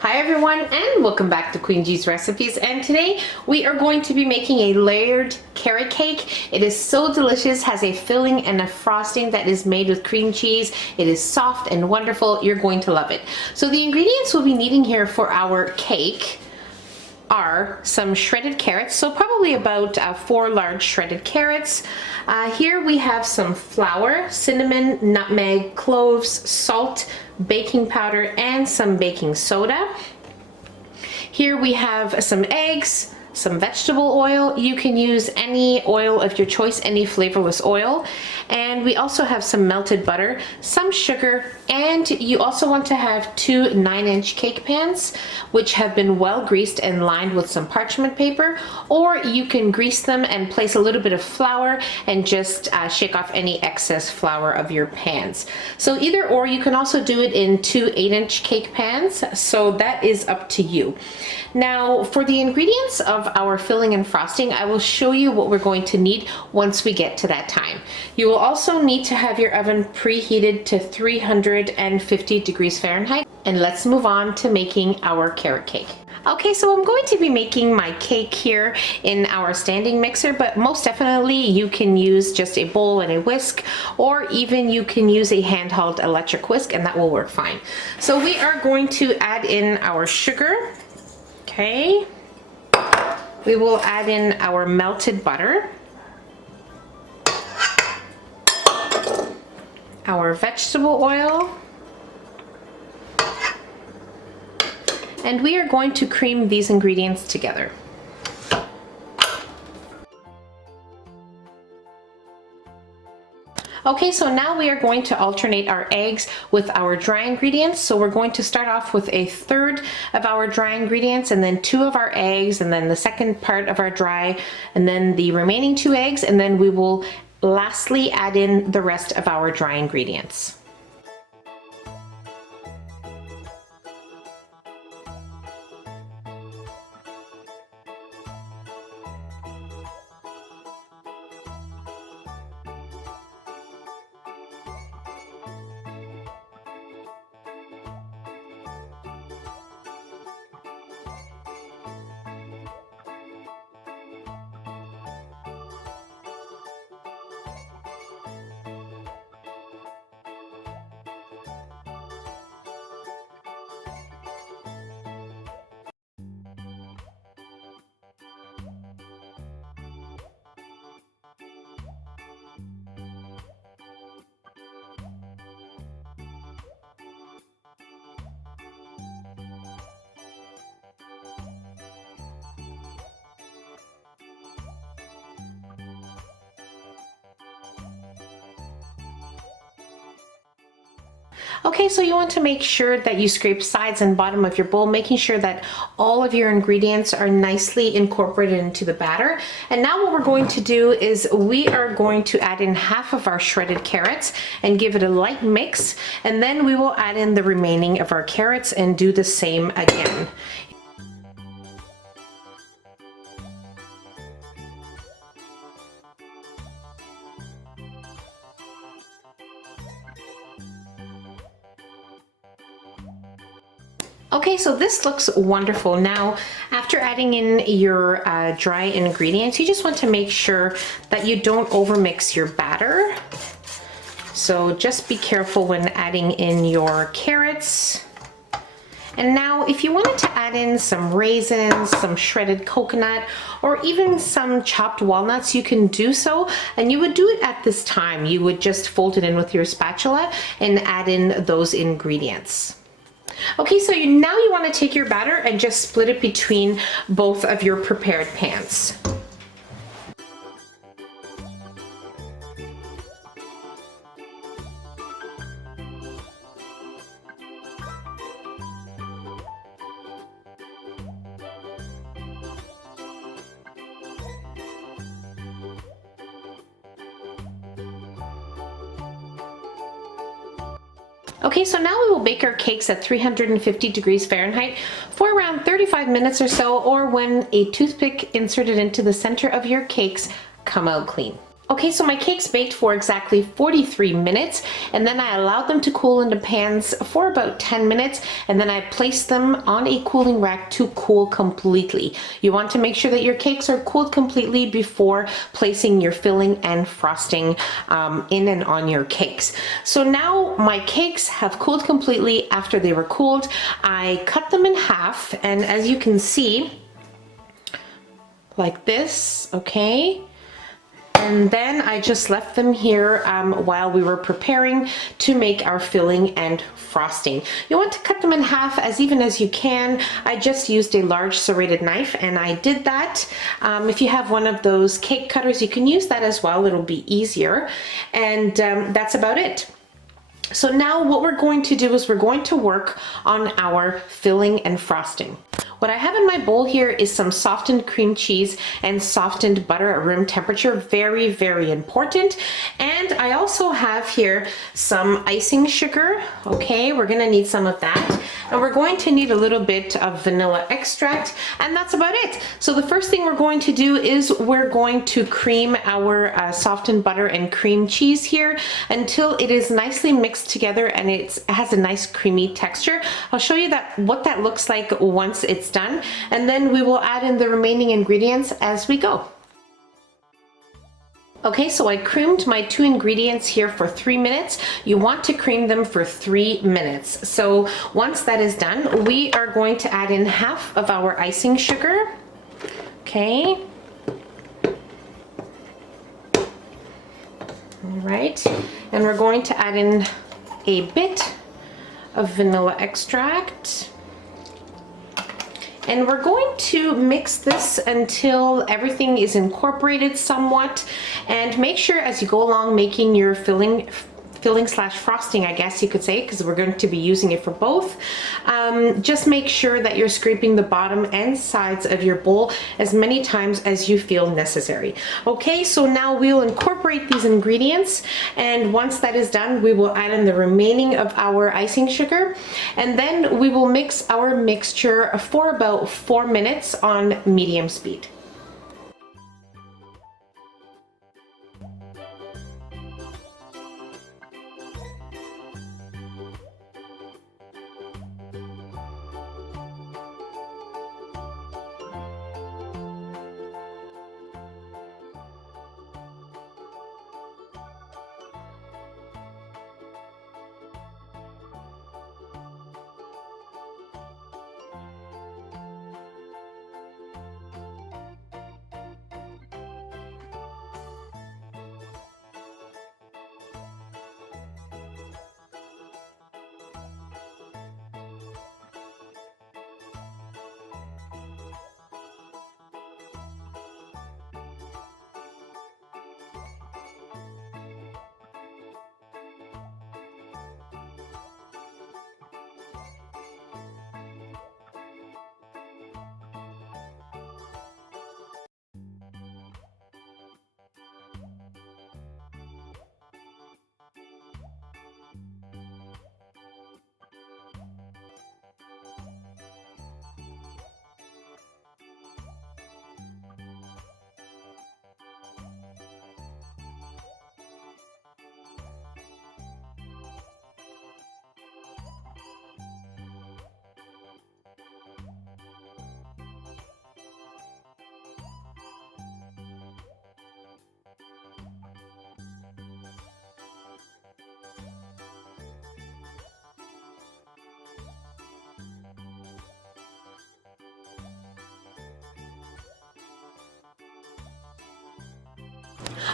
Hi everyone, and welcome back to Queen G's Recipes, and today we are going to be making a layered carrot cake. It is so delicious, has a filling and a frosting that is made with cream cheese. It is soft and wonderful. You're going to love it. So the ingredients we'll be needing here for our cake are some shredded carrots, so probably about 4 large shredded carrots. Here we have some flour, cinnamon, nutmeg, cloves, salt, baking powder, and some baking soda. Here we have some eggs, some vegetable oil. You can use any oil of your choice, any flavorless oil. And we also have some melted butter, some sugar, and you also want to have 2 9-inch cake pans, which have been well greased and lined with some parchment paper, or you can grease them and place a little bit of flour and just shake off any excess flour of your pans. So either or, you can also do it in 2 8-inch cake pans, so that is up to you. Now for the ingredients of our filling and frosting, I will show you what we're going to need once we get to that time. You will also need to have your oven preheated to 350 degrees Fahrenheit. And let's move on to making our carrot cake. Okay, so I'm going to be making my cake here in our standing mixer, but most definitely you can use just a bowl and a whisk, or even you can use a handheld electric whisk, and that will work fine. So we are going to add in our sugar. Okay. We will add in our melted butter, our vegetable oil, and we are going to cream these ingredients together. Okay, so now we are going to alternate our eggs with our dry ingredients. So we're going to start off with 1/3 of our dry ingredients, and then 2 of our eggs, and then the second part of our dry, and then the remaining 2 eggs, and then we will lastly add in the rest of our dry ingredients. Okay, so you want to make sure that you scrape sides and bottom of your bowl, making sure that all of your ingredients are nicely incorporated into the batter. And now what we're going to do is we are going to add in half of our shredded carrots and give it a light mix, and then we will add in the remaining of our carrots and do the same again. Okay, so this looks wonderful. Now, after adding in your dry ingredients, you just want to make sure that you don't overmix your batter. So just be careful when adding in your carrots. And now, if you wanted to add in some raisins, some shredded coconut, or even some chopped walnuts, you can do so. And you would do it at this time. You would just fold it in with your spatula and add in those ingredients. Okay, so now you want to take your batter and just split it between both of your prepared pans. Okay, so now we will bake our cakes at 350 degrees Fahrenheit for around 35 minutes or so, or when a toothpick inserted into the center of your cakes come out clean. Okay, so my cakes baked for exactly 43 minutes, and then I allowed them to cool in the pans for about 10 minutes, and then I placed them on a cooling rack to cool completely. You want to make sure that your cakes are cooled completely before placing your filling and frosting in and on your cakes. So now my cakes have cooled completely. After they were cooled, I cut them in half, and as you can see, like this, okay? And then I just left them here while we were preparing to make our filling and frosting. You want to cut them in half as even as you can. I just used a large serrated knife and I did that. If you have one of those cake cutters, you can use that as well. It'll be easier. And that's about it. So now what we're going to do is we're going to work on our filling and frosting. What I have in my bowl here is some softened cream cheese and softened butter at room temperature. Very, very important. And I also have here some icing sugar. Okay, we're gonna need some of that. And we're going to need a little bit of vanilla extract, and that's about it. So the first thing we're going to do is we're going to cream our softened butter and cream cheese here until it is nicely mixed together and it has a nice creamy texture. I'll show you what that looks like once it's done, and then we will add in the remaining ingredients as we go. Okay, so I creamed my 2 ingredients here for 3 minutes. You want to cream them for 3 minutes. So once that is done, we are going to add in half of our icing sugar. Okay. All right, and we're going to add in a bit of vanilla extract. And we're going to mix this until everything is incorporated somewhat, and make sure as you go along making your filling slash frosting, I guess you could say, because we're going to be using it for both. Just make sure that you're scraping the bottom and sides of your bowl as many times as you feel necessary. Okay, so now we'll incorporate these ingredients, and once that is done, we will add in the remaining of our icing sugar, and then we will mix our mixture for about 4 minutes on medium speed.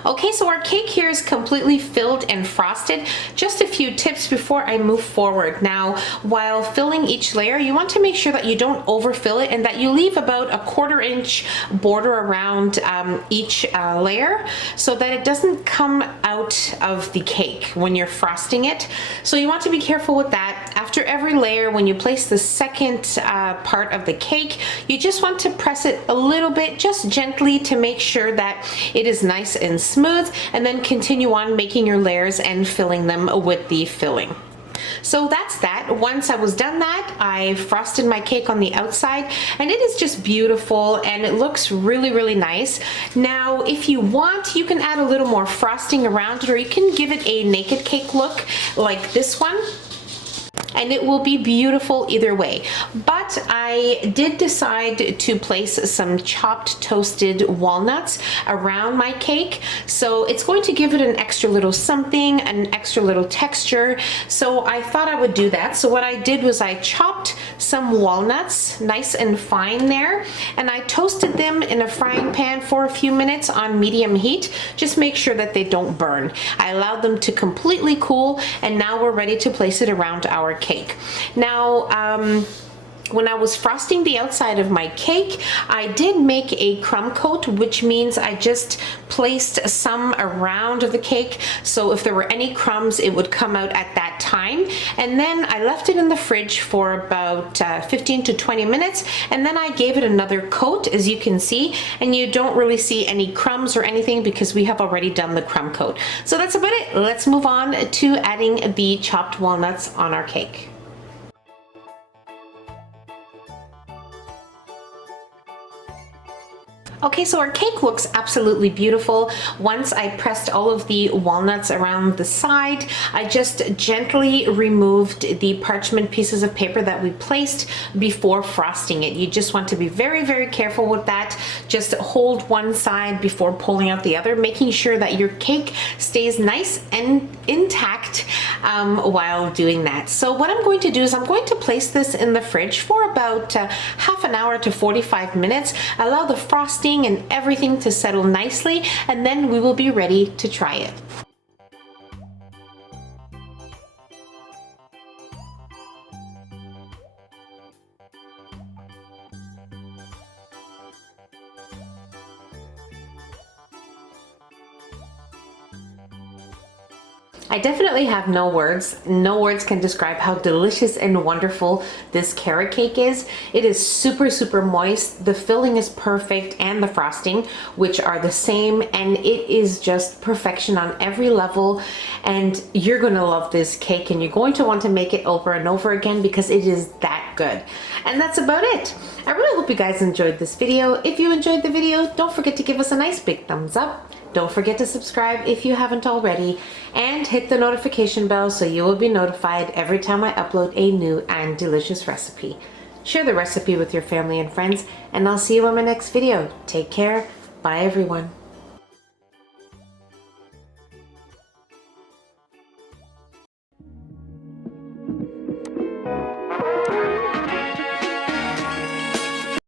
Okay, so our cake here is completely filled and frosted. Just a few tips before I move forward. Now, while filling each layer, you want to make sure that you don't overfill it and that you leave about a 1/4 inch border around each layer so that it doesn't come out of the cake when you're frosting it. So you want to be careful with that. After every layer, when you place the second part of the cake, you just want to press it a little bit, just gently, to make sure that it is nice and smooth, and then continue on making your layers and filling them with the filling. So that's that. Once I was done that, I frosted my cake on the outside, and it is just beautiful and it looks really, really nice. Now, if you want, you can add a little more frosting around it, or you can give it a naked cake look like this one, and it will be beautiful either way. But I did decide to place some chopped toasted walnuts around my cake, so it's going to give it an extra little something, an extra little texture. So I thought I would do that. So what I did was I chopped some walnuts nice and fine there, and I toasted them in a frying pan for a few minutes on medium heat. Just make sure that they don't burn. I allowed them to completely cool, and now we're ready to place it around our cake. Now, when I was frosting the outside of my cake, I did make a crumb coat, which means I just placed some around the cake, so if there were any crumbs, it would come out at that time. And then I left it in the fridge for about 15 to 20 minutes, and then I gave it another coat, as you can see, and you don't really see any crumbs or anything because we have already done the crumb coat. So that's about it. Let's move on to adding the chopped walnuts on our cake. Okay, so our cake looks absolutely beautiful. Once I pressed all of the walnuts around the side, I just gently removed the parchment pieces of paper that we placed before frosting it. You just want to be very, very careful with that. Just hold one side before pulling out the other, making sure that your cake stays nice and intact while doing that. So what I'm going to do is I'm going to place this in the fridge for about half an hour to 45 minutes. Allow the frosting and everything to settle nicely, and then we will be ready to try it. I definitely have no words. No words can describe how delicious and wonderful this carrot cake is. It is super, super moist. The filling is perfect, and the frosting, which are the same, and it is just perfection on every level. And you're gonna love this cake, and you're going to want to make it over and over again because it is that good. And that's about it. I really hope you guys enjoyed this video. If you enjoyed the video, don't forget to give us a nice big thumbs up. Don't forget to subscribe if you haven't already, and hit the notification bell so you will be notified every time I upload a new and delicious recipe. Share the recipe with your family and friends, and I'll see you in my next video. Take care. Bye, everyone.